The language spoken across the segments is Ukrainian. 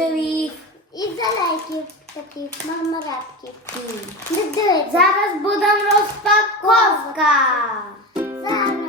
пудових. І залейків таких. Не дивіться. Зараз буде розпаковка. Зараз.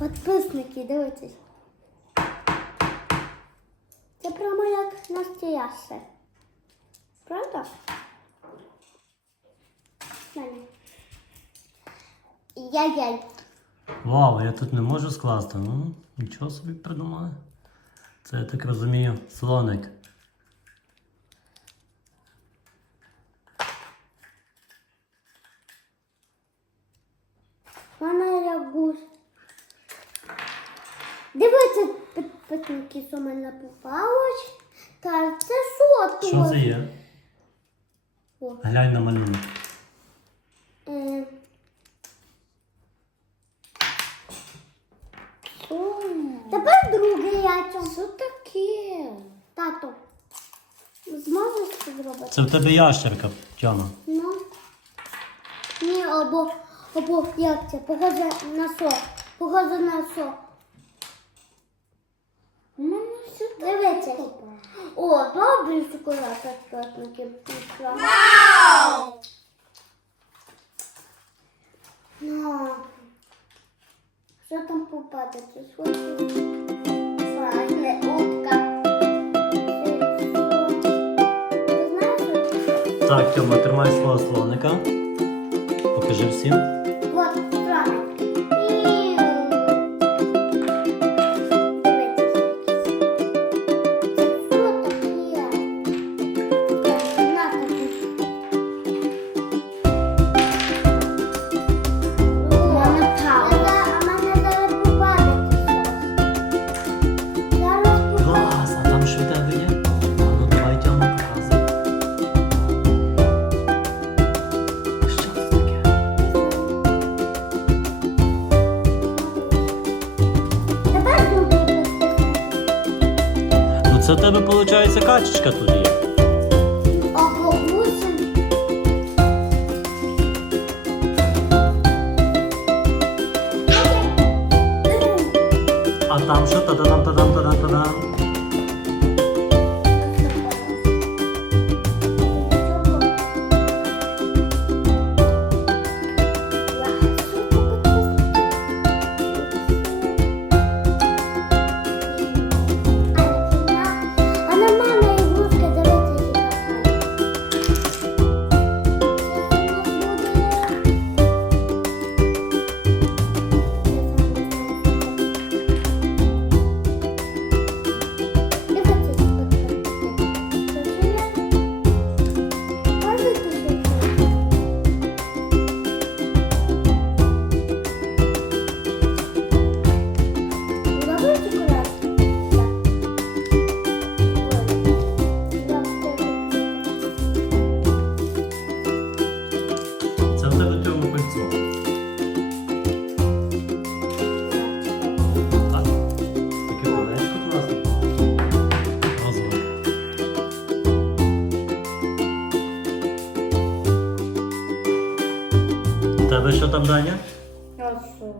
Підписники, дивитесь. Це прямо як настояще. Правда? Яй-яй. Вау, я тут не можу скласти. Ну, нічого собі придумали. Це я так розумію, слоник. Вона як гусь. Дивіться, що в мене попалось. Та це що? Що це є? О. Глянь на малюнок. Е? Тепер друге яйцо. Що таке? Тато, зможеш це зробити? Це в тебе ящерка, Тьома. Ну. Ні, або, або як це? Похоже на що? Похоже на що? У мене все Дивіться. О, шоколад підписники пішла. Ну. Що там попадати? Що це? Файне, утка. Так, Тьома, тримай свого слоника. Покажи всім. Це в тебе виходить качечка тут є. А там що? Та-дам, та-дам, там, Даня? А що?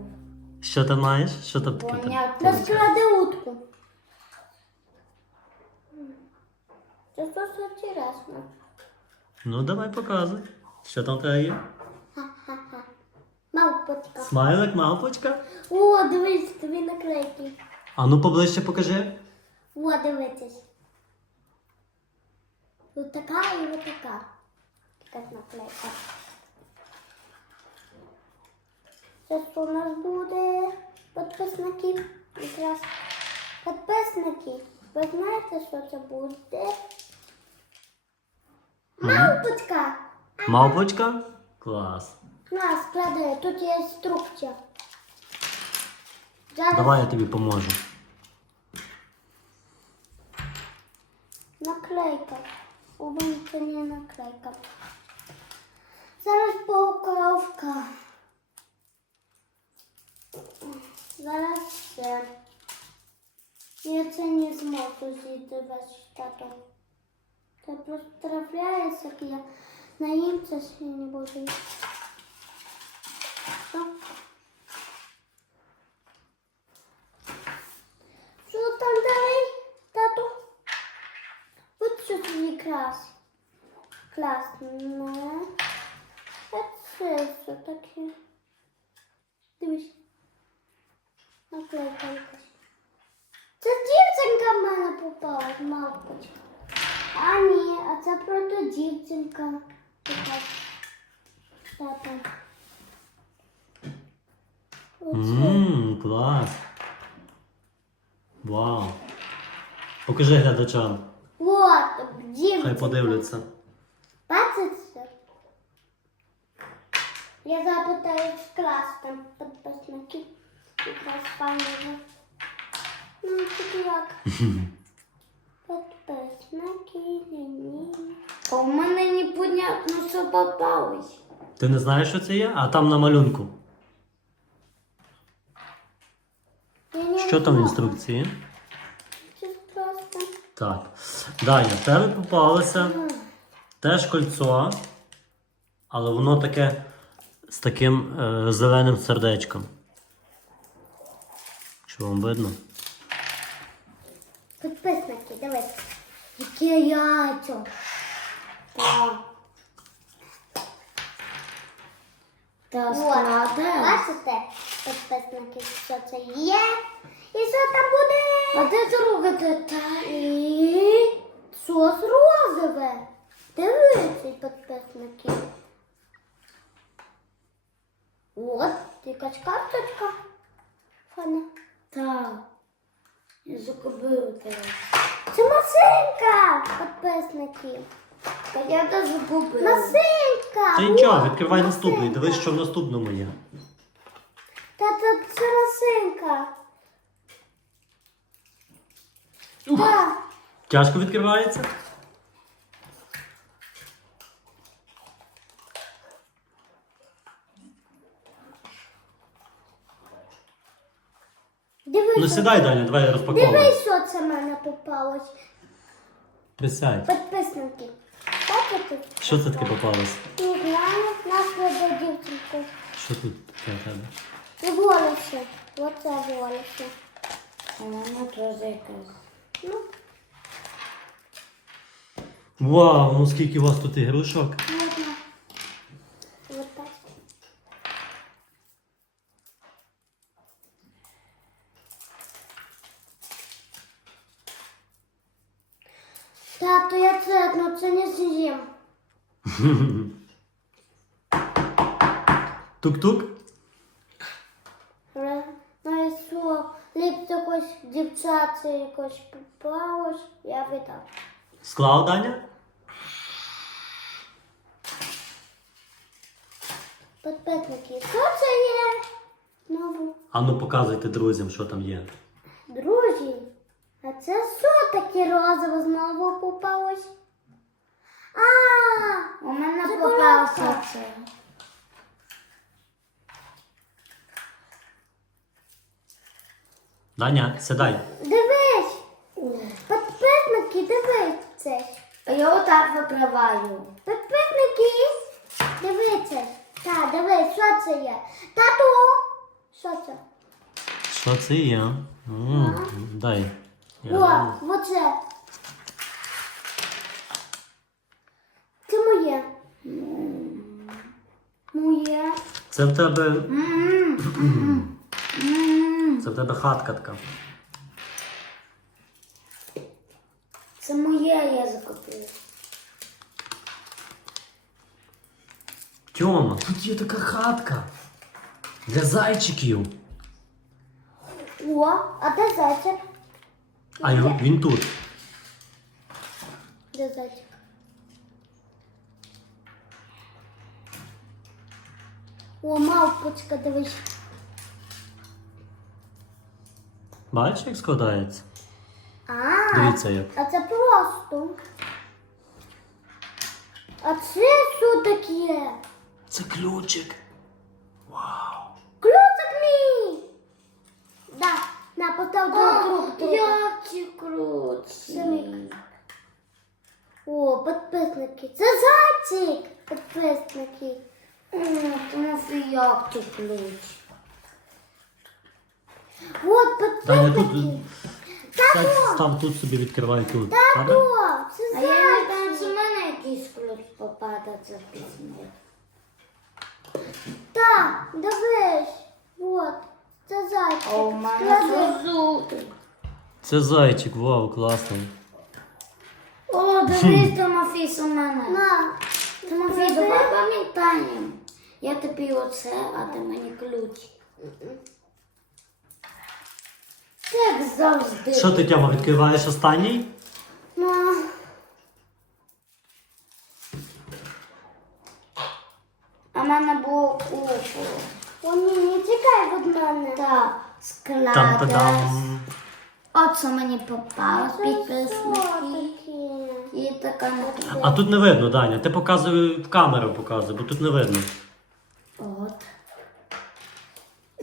Що ти маєш? Що там таке? там? Понятно. Розклади утку. Це просто інтересно. Ну давай показуй. Що там тебе є? Ха-ха-ха. Мавпочка. Смайлик, мавпочка. О, дивись, тобі наклейки. А ну поближче покажи. О, дивитись. Ось така і ось така. Наклейка. Що у нас буде? Підписники. Якраз підписники. Ви знаєте, що це буде? Мавпочка! Мавпочка? Клас. На, складай, тут є інструкція. Зараз Давай я тобі поможу. наклейка. Увімкнення наклейка. Зараз упаковка. Зараз все. Я це не зможу зійти весь штату. Це просто трапляється, як я наїмся ще не буду. Що? Що там далі, тату? От що це якраз. Класно. А це що таке? Дивись. Наклейка якась. Це дівчинка в мене попала, мавпочка. А ні, а це просто дівчинка. Якась. Оце. Ммм, клас. Вау. Покажи глядачам. Вот, дівчинка. Хай подивляться. Бачите? Я запитаю в клас там підписники. Якраз файно. Ну, такі як. Підписники, ні. А у мене непонятно, що попалось. Ти не знаєш, що це є? А там на малюнку. Я не Що там в знаю. інструкції? Це просто. Так. Даня, в тебе попалося теж кольцо, але воно таке з таким е, зеленим сердечком. Що вам видно? Підписники, дивись. Яке яйцо. Так. Та Вот. Бачите, підписники, що це є? І що там буде? А де друга деталь? І сос розове. Дивіться, підписники. От, якась карточка. Фаня. Так. Я загубила тебе. Це масинка, підписники. Та я теж загубила. Масинка. Це нічого, відкривай наступний. Дивись, що в наступному є. Та це, це масинка. Так. Тяжко відкривається? Дивись, Ну сідай, Даня, давай розпаковуй. Дивись, що це в мене попалось. Присядь. Підписники. Бачите? Що це таке попалось? Не знаю, нашу дівчинку. Що тут таке в тебе? Волосся. Оце волосся. А вона теж якась. Ну, Вау, ну скільки у вас тут ігрушок? можна. Вот так. Тато, я це, ну це не з'їм. Тук-тук? І що, якось дівчатці якось попалось, я видав. Склав, Даня? Підписники, що це є? Ну, А ну показуйте друзям, що там є. друзі, а це що таке розове знову попалось? А, У мене попався це. Даня, сідай. дивись, підписники, дивись це. А я отак викриваю. Підписники, дивіться. Так, дивись, що це є? Тату! Що це? Що це є? М, Дай. Я О, оце. Це моє. Моє. Це в тебе. Це в тебе хатка така. Це моє я закупила. Тьома, тут є така хатка. Для зайчиків. О, а де зайчик? А його- він тут. Де зайчик? О, мавпочка, дивись. Бачиш, як складається? А, Дивіться як. а це просто. А це що таке? Це ключик. Вау. Ключик мій! Да, на, постав друг друг друга. Як круті. О, підписники. Це зайчик! Підписники. Тому що як ці ключі. От Даня, тут підписники. став, став тут собі, відкривай тут. Тату, Правда? це А я не знаю, чи в мене якийсь ключ попадеться в письмі. Так, дивись. От, це зайчик. А у мене Склади. Це зайчик, вау, класний. О, дивись, Тимофіс у мене. На. Тимофій, давай пам'ятаємо. Я тобі оце, а ти мені ключ. Так завжди. Що ти, Тьома, відкриваєш останній? На. А в мене було купу. О, ні, не тікай від мене. Так, складеш. Там-та-дам. Оце мені попалось, Це підписники. І така на А тут не видно, Даня. Ти показуй в камеру показуй, бо тут не видно. От.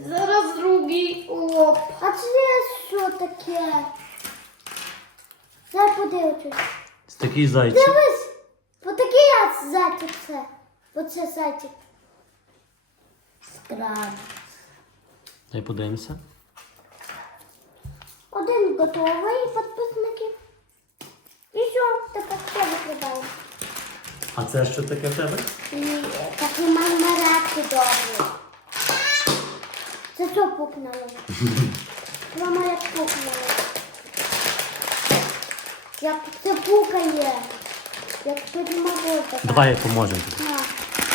Зараз оп. А це що таке? Дай подивитись. Це такий зайчик. Дивись, отакий я зайчик це. Оце зайчик. Скраб. Дай подивимося. Один готовий, підписники. І що? Тепер все викладаємо. А це що таке в тебе? І такі мармеладки добрі. Це що пукнуло? Мама як пукнуло. Як це пукає. Як тут можу таке. Давай поможемо тобі. На.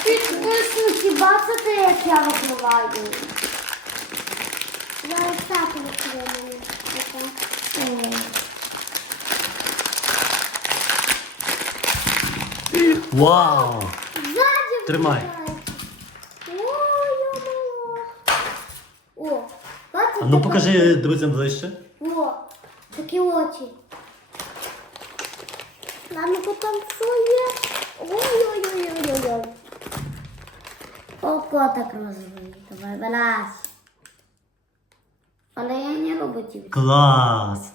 Підписники, бачите, як я викриваю? Зараз тато викриває мені. Таке. Вау! Ззаді Тримай. викривається. Ой, йо-моє. О, бачите? А ну покажи друзям ближче. О, такі очі. Ладно, потім що є? Ой-ой-ой-ой-ой. Око так розумію. Давай вилазь. Але я не роботів. Клас!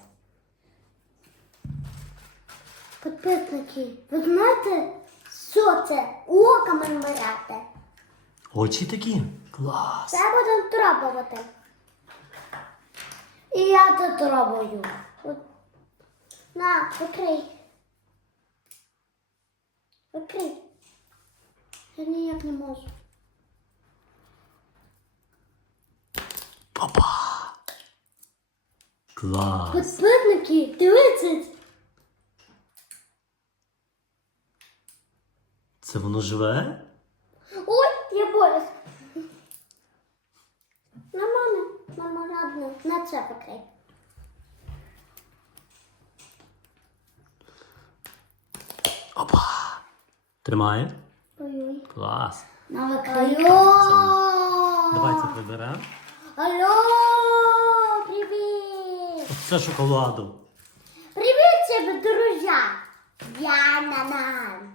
Підписники, ви знаєте, що це? Ока мармеляти. Очі такі? Клас! Це будемо пробувати. І я тут роблю. На, викрий. Викрий. Я ніяк не можу. Папа! Клас! Підписники, дивіться. Це воно живе? Ой, я боюсь. Нормально, нормально, на це покрий. Опа! Тримає? Ой-ой. Клас! Алло! Давай це приберемо. Алло, привіт! Це шоколаду. Привіт тебе, друзья! Я Нанан.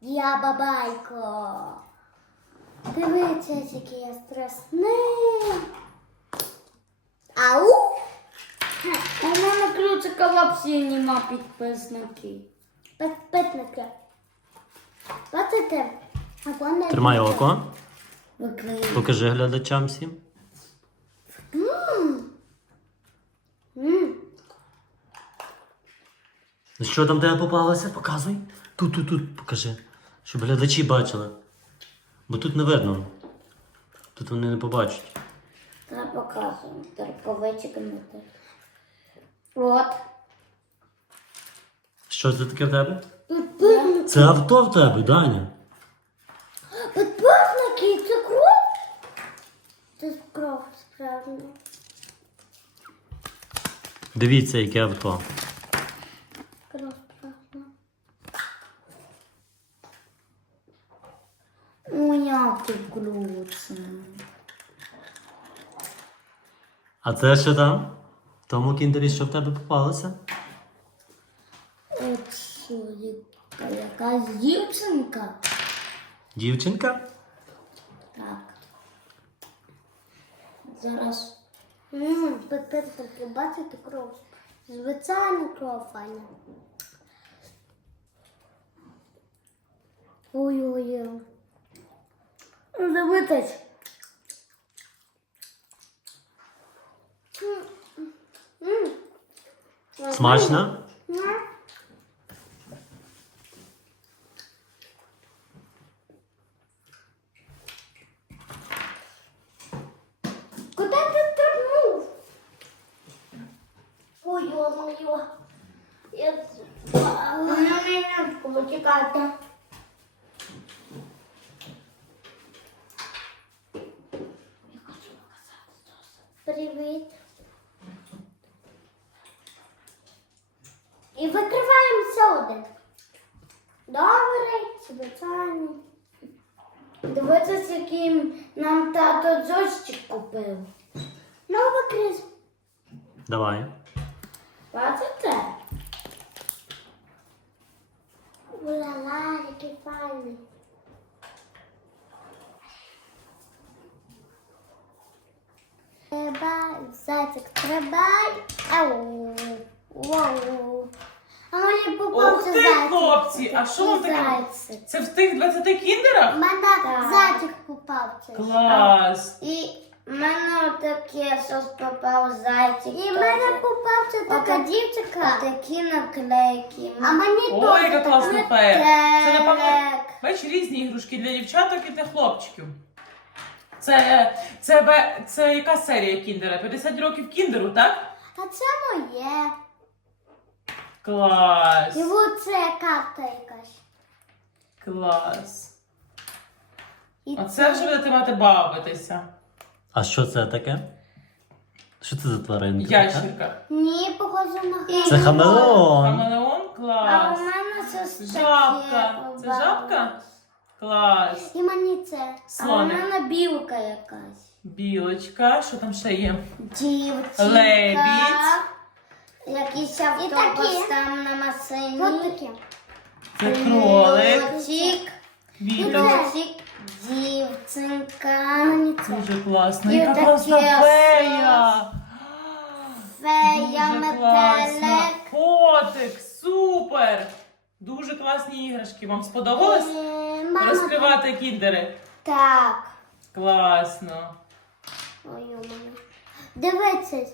Я бабайко. Дивіться, який я страшний. Ау! У мене ключика взагалі нема підписники. Підписники. Бачите? Тримай око. виклею. Покажи глядачам всім. Ну Що там тебе попалося? Показуй. Тут, тут, тут, покажи. Щоб глядачі бачили. Бо тут не видно. Тут вони не побачать. Та показую. Терповичок не От. Що це таке в тебе? Це авто в тебе, Даня. Підписники, це кров? Це кров справді. Дивіться, яке авто. Кров справді. Як ти крутся. А це що там? В тому кіндері, що в тебе попалося? От що, яка- якась дівчинка. Дівчинка? Так. Зараз. Ммм, підписники, бачите кров. Звичайна кров, Аня. Ой-ой-ой. Дивитись. М, м, м. Смачно? М. Куда ты стрибнув? Ой, ё-моё. Дзощик купив. Ну, викрив. Давай. Бачите? Ула-ла, який файний. Треба, зайчик, стрибай. Ау. Вау. А мені попався Ух ти, хлопці, а що вам таке? зайчик. Це в тих 20 кіндерах? Мене зайчик попався. Клас! І мене таке щось попав зайчик. І мене попався така дівчинка. Такі наклейки. А мені Ой, яка класна фея. Це, напевно, бачиш, різні ігрушки для дівчаток і для хлопчиків. Це, це, бе- це яка серія кіндера? 50 років кіндеру, так? А це моє. Клас! І оце карта якась. Клас. І Оце вже будете мати бавитися. А що це таке? Що це за тваринка? така? Ящерка. Ні, похоже на Це хамелеон. Хамелеон? А Клас. у мене це ж таке Жабка. Це жабка? Клас. І мені це. Слоник. А у мене білка якась. Білочка. Що там ще є? Дівчинка. Лебідь. Якийсь автобус там машині. Таке. Це кролик. Кролик. Вітер. Дівчинка. Дуже класно. Яка класна фея. Фея, метелик. Котик, супер. Дуже класні іграшки. Вам сподобалось Е, Мама. розкривати кіндери? Так. Класно. Ой, ой, Дивіться,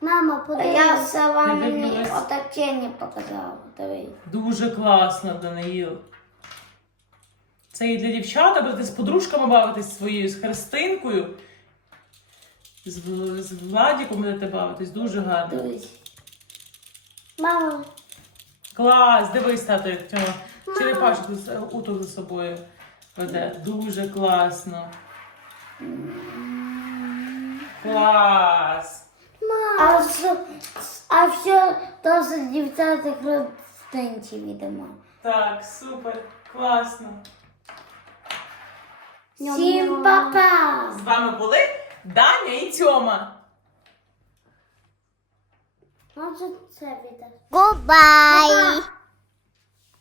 мама, подивись. Я вам дивлюсь. отаке показала. Дивись. Дуже класно, Даниїл. Це і для дівчат, а будете з подружками бавитись своєю, з Христинкою. З, В- з Владіком будете бавитись. Дуже гарно. Дивись. Мама. Клас, дивись, тато, як цього черепашку з уток за собою веде. Дуже класно. Клас. А все, а все то з дівчатих родинців відомо. Так, супер, класно. Всім па-па! З вами були Даня і Тьома. Може це відео. Goodbye.